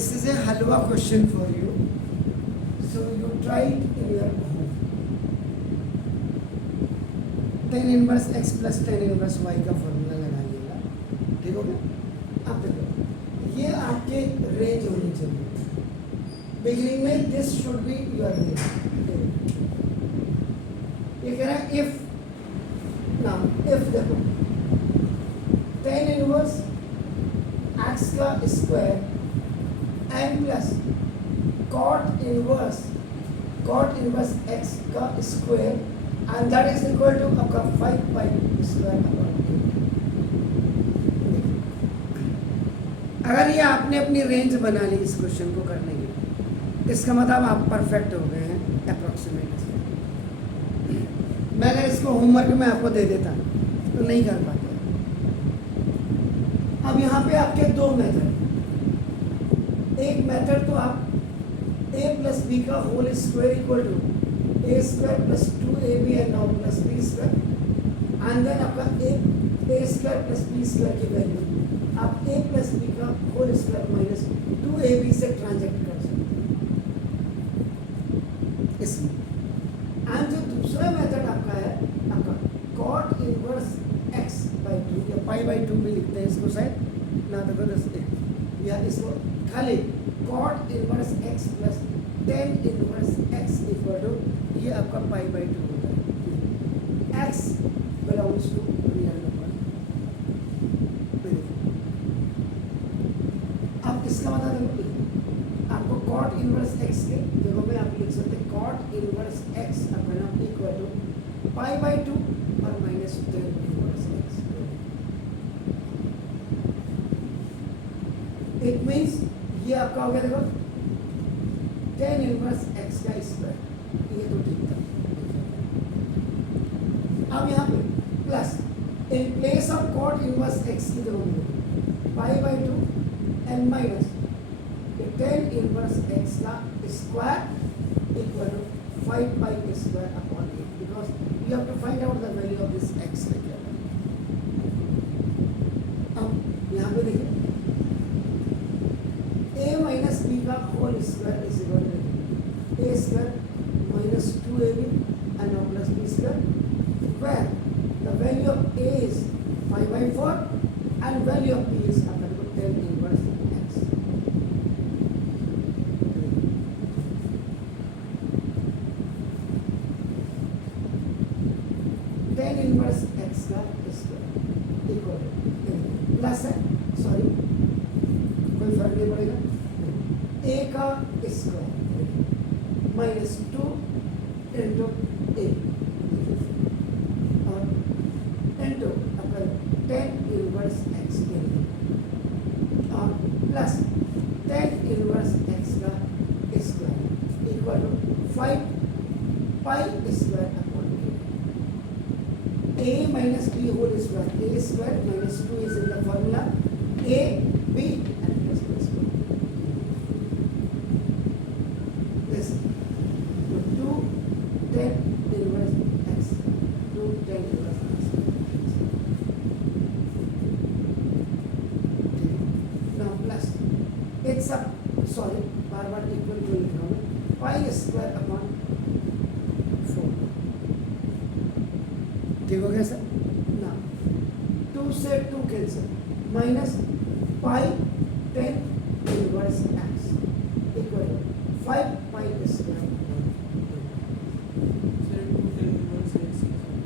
This is a halwa question for you. So you try it in your home. Tan inverse x plus tan inverse y का formula लगाइएगा, ठीक हो गया। अब देखो ये आपके रेंज होनी चाहिए। बिगिनिंग में this should be your range. ये कह रहा है इफ, नाउ इफ देखो tan इनवर्स x का square n plus cot inverse x का square and that is equal to आपका 5 pi स्क्वायर अपॉन 8। अगर ये आपने अपनी रेंज बना ली इस क्वेश्चन को करने की, इसका मतलब आप परफेक्ट हो गए हैं अप्रोक्सीमेट। मैं अगर इसको होमवर्क में आपको दे देता तो नहीं कर पाते। अब यहाँ पे आपके दो मेथड, एक मेथड तो आप a प्लस बी का whole square equal to A square plus 2ab and now plus B square and then आपका A square plus B square की वैल्यू आप a प्लस बी का होल स्क्वायर माइनस 2ab से ट्रांजेक्ट कर सकते हैं इसमें। एंड जो दूसरा मेथड आपका है आपका cot इनवर्स x by 2 या पाई बाई 2 भी लिखते हैं इसको शायद ना, तो दस या इसको खाली cot inverse x plus tan inverse x equal to ये आपका पाई बाई 2 होता है। x belongs to real number. अब इसका मतलब देखो आपको cot इनवर्स x के जगह में आप लिख सकते हैं cot इनवर्स x अपना इक्वल टू पाई बाई 2 और minus tan inverse x। It means ये आपका हो गया देखो tan इनवर्स x का स्क्वायर, ये तो ठीक था। अब यहाँ पे plus in place of cot inverse x की जगह में pi by 2 and minus tan inverse x का square equal to 5 pi square upon 8 because you have to find out the value of this x का क्या है। अब यहाँ पे देखिए a माइनस बी का whole square is equal to a square minus 2ab and now plus b square where the value of a is 5 by 4 and value of b is अपन को tan inverse x। tan inverse x का square equal to plus है, sorry कोई फर्क नहीं पड़ेगा, a का स्क्वायर माइनस 2 इंटू a और इंटू अपना tan इनवर्स x के लिए और प्लस tan इनवर्स x का square equal to 5 pi square upon a minus b whole square, a square minus 2 is in the formula a b and plus plus 2 this 2 tan inverse x 2 tan inverse x। now plus it's a sorry बार बार equal to लिख रहा हूँ पाई square upon 4, ठीक हो गया sir ना। 2 से 2 cancel minus pi tan inverse x equal to 5 pi square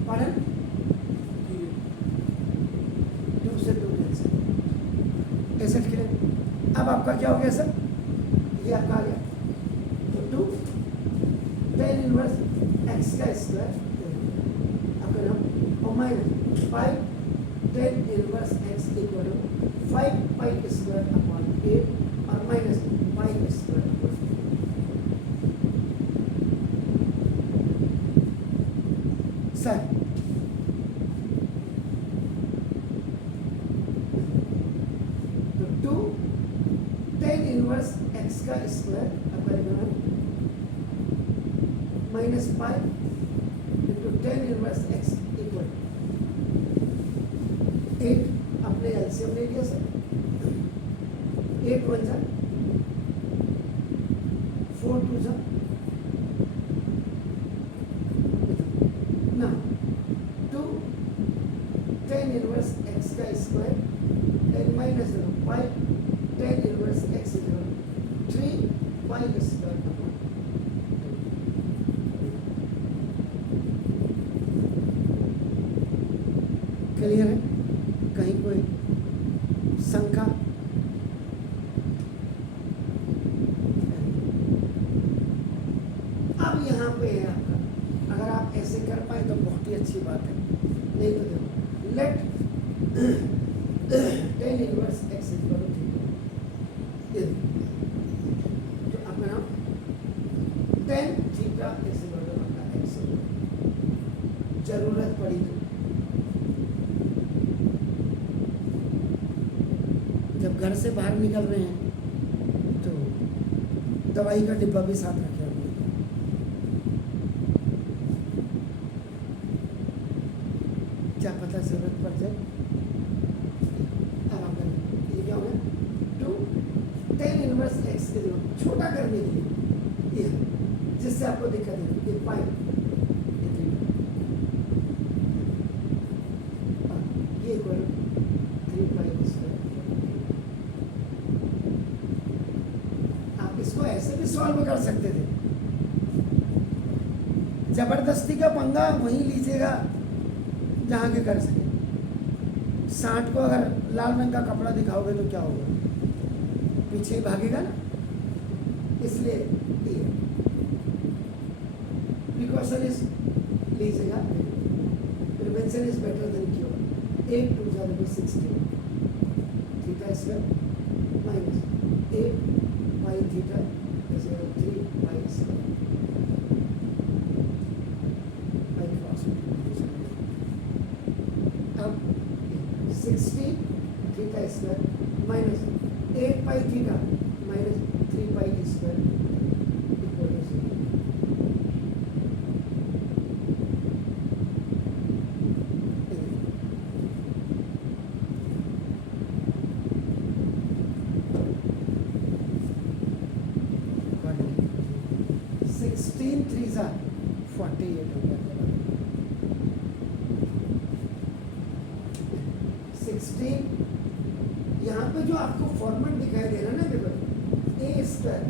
पढ़ें 2 से 2 कैंसिल ऐसे लिखें। अब आपका क्या हो गया सर, ये आपका आ गया तो 2 tan इनवर्स x का स्क्वायर आपका नाम और minus pi tan inverse x equal to 5 pi square upon 8 और minus pi square upon 8। Sir तो 2 tan इनवर्स x का स्क्वायर अपना minus pi into tan inverse x equal 8 अपने एलसीएम ले लिया सर 8 1 जा 4 2 जा ना 2 tan inverse x का square and minus 5 tan inverse x is 3 pi square upon 2। Clear है? कहीं कोई शंका? अब यहाँ पे है आपका, अगर आप ऐसे कर पाए तो बहुत ही अच्छी बात है, नहीं तो देखो let tan inverse x is equal to theta, तो आप बनाओ tan theta is equal to आपका x, जरूरत पड़ी तो जब घर से बाहर निकल रहे हैं तो दवाई का डिब्बा भी साथ रखें अपने, क्या पता जरूरत पड़ जाए। अब आप ये क्या होगा 2 tan इनवर्स x के जो छोटा करने के लिए ये जिससे आपको दिक्कत है ये पाई ये इक्वल 3 पाई स्क्वायर। आप इसको ऐसे भी सॉल्व कर सकते थे, जबरदस्ती का पंगा वहीं लीजिएगा जहाँ के कर सके। 60 को अगर लाल रंग का कपड़ा दिखाओगे तो क्या होगा, पीछे ही भागेगा ना, इसलिए प्रिकॉशन इज लीजिएगा, prevention is better than cure. 8 2 16 theta square minus 8 pi theta is 3 pi square by cross. अब 16 theta square minus 8 pi theta minus 3 pi square equal to 0। थ्रीज़ा 48 हो गया, 16 यहाँ पे जो आपको फॉर्मेट दिखाई दे रहा है ना, देखो ए स्क्वायर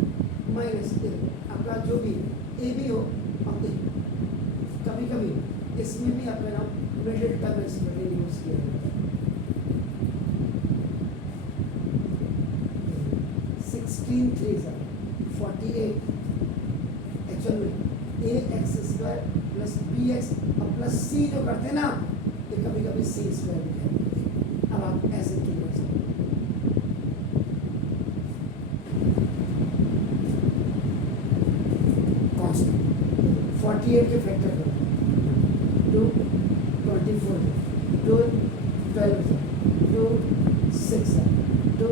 माइनस ए, आपका जो भी ए भी हो, और कभी कभी इसमें भी आपका नाम मिडिल टर्म स्क्वायर यूज किया जाता है। 16 3 48 एक्चुअल में a x square plus b x और प्लस सी जो करते हैं ना, ये कभी कभी सी स्क्वायर भी है। अब आप ऐसे क्यों कर सकते हैं, कांस्टेंट 48 के फैक्टर करो 2 24 2 12 2 6 2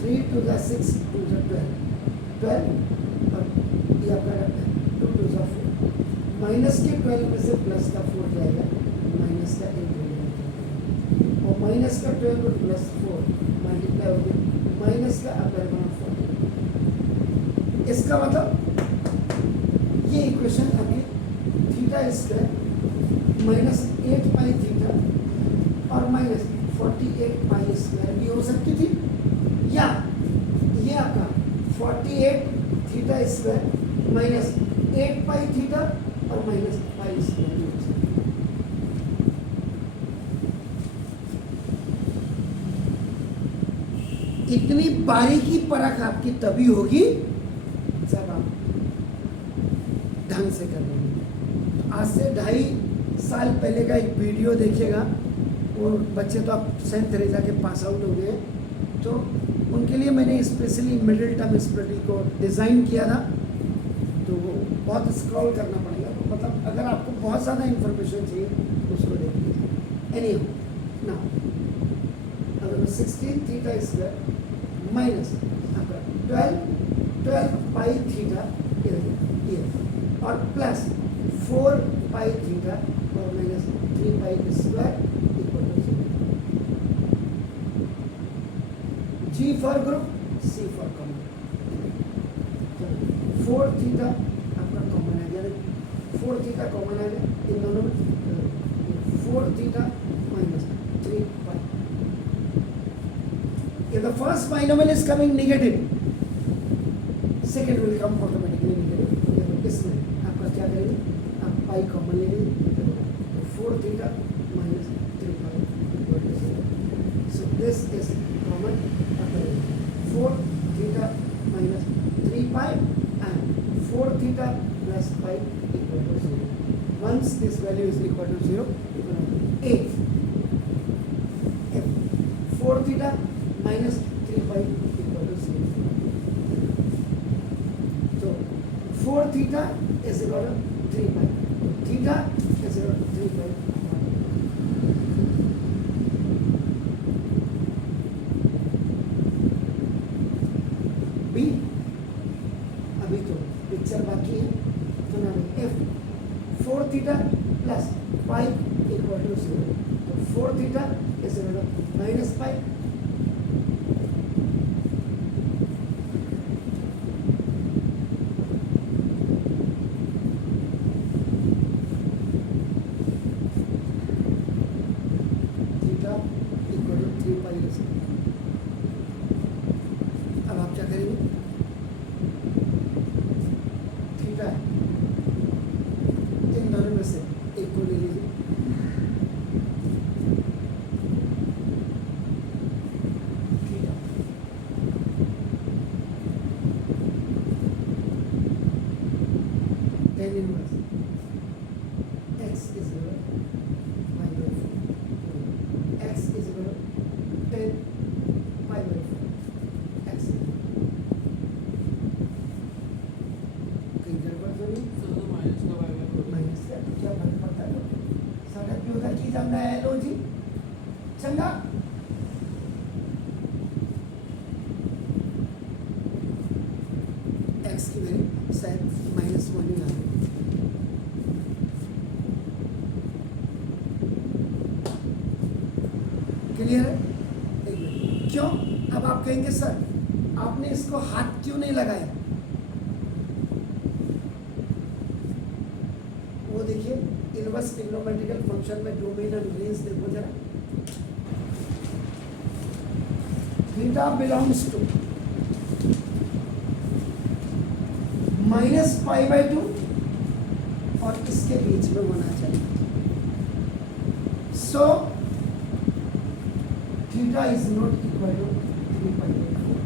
3 2 6 2 12 12 और ये आपका 2 2 4 माइनस के 12 में से प्लस का 4 जाएगा, माइनस का 8 जाएगा, और माइनस का 12 और प्लस 4 मल्टीप्लाई हो गया, माइनस का अपर बना 4। इसका मतलब ये इक्वेशन अभी theta square minus 8 pi theta और माइनस 48 पाई स्क्वायर भी हो सकती थी, या ये आपका 48 theta square minus 8 pi theta और माइनस पाई स्क्वायर भी हो सकती है। इतनी बारीकी परख आपकी तभी होगी जब आप ढंग से कर रहे हैं। आज से 2.5 साल पहले का एक वीडियो देखिएगा, वो बच्चे तो आप सेंट थेरेसा के पास आउट हो गए, तो उनके लिए मैंने स्पेशली मिडिल टर्म स्प्रेडी को डिज़ाइन किया था, तो वो बहुत स्क्रॉल करना पड़ेगा, तो मतलब अगर आपको बहुत ज़्यादा इंफॉर्मेशन चाहिए तो उसको देख लीजिए। एनी ना अगर 16 theta square minus 12 pi theta ये और प्लस 4 पाई थीटा और minus 3 pi square equal to 0। G for group C for common. 4 theta आपका कॉमन आ गया, 4 थीटा कॉमन आ गया इन दोनों में, 4 theta minus 3 pi। If the first binomial is coming negative, second will come automatically negative। इसमें आपका क्या करेंगे, आप पाई कॉमन लेंगे, 4 theta minus 3 pi equal to 0। So this is common, 4 theta minus 3 pi and 4 theta plus pi equal to 0। Once this value is equal to 0, if 4 theta minus 3 pi equal to 0, so 4 theta is equal to 3 pi, theta is equal to 3 pi। बी अभी तो picture बाकी है, तो ना एफ 4 theta plus pi equal to 0, तो 4 theta is equal to minus pi, theta equal to 3 pi. अब आप क्या करेंगे, थीटा इन दोनों में से एक को ले लीजिए, theta tan inverse x is equal pi by 4, x is equal tan pi by 4, x minus का तो क्या फर्क पड़ता है, सड़क पे उधर की जाता है। लो जी चंगा, एक्स की वैल्यू शायद -1 ही आ रही है। क्लियर है? क्यों? अब आप कहेंगे सर आपने इसको हाथ क्यों नहीं लगाया, वो देखिए इनवर्स ट्रिग्नोमेट्रिकल फंक्शन में डोमेन एंड रेंज देखो जरा, theta belongs to minus pi by 2 और इसके बीच में होना चाहिए। So theta is not equal to 3 pi by 4।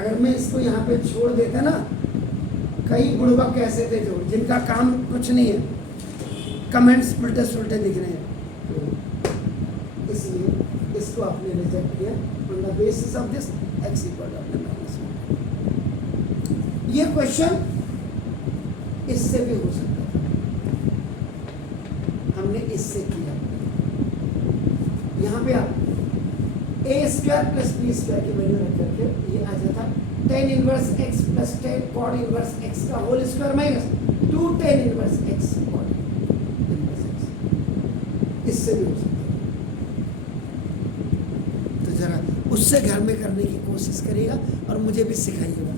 अगर मैं इसको यहाँ पे छोड़ देता ना, कई बुड़बक ऐसे थे जो जिनका काम कुछ नहीं है, कमेंट्स उल्टे सुलटे दिख रहे हैं, तो इसलिए इसको आपने रिजेक्ट किया on the basis of this x equal to -1। ये क्वेश्चन इससे भी हो सकता था, हमने इससे किया। यहाँ पे आप a square plus b square की वैल्यू रख करके ये आ जाता tan inverse x plus tan cot inverse x का whole square minus 2 tan inverse x cot inverse x, इससे भी हो सकता है। तो जरा उससे घर में करने की कोशिश करिएगा और मुझे भी सिखाइएगा।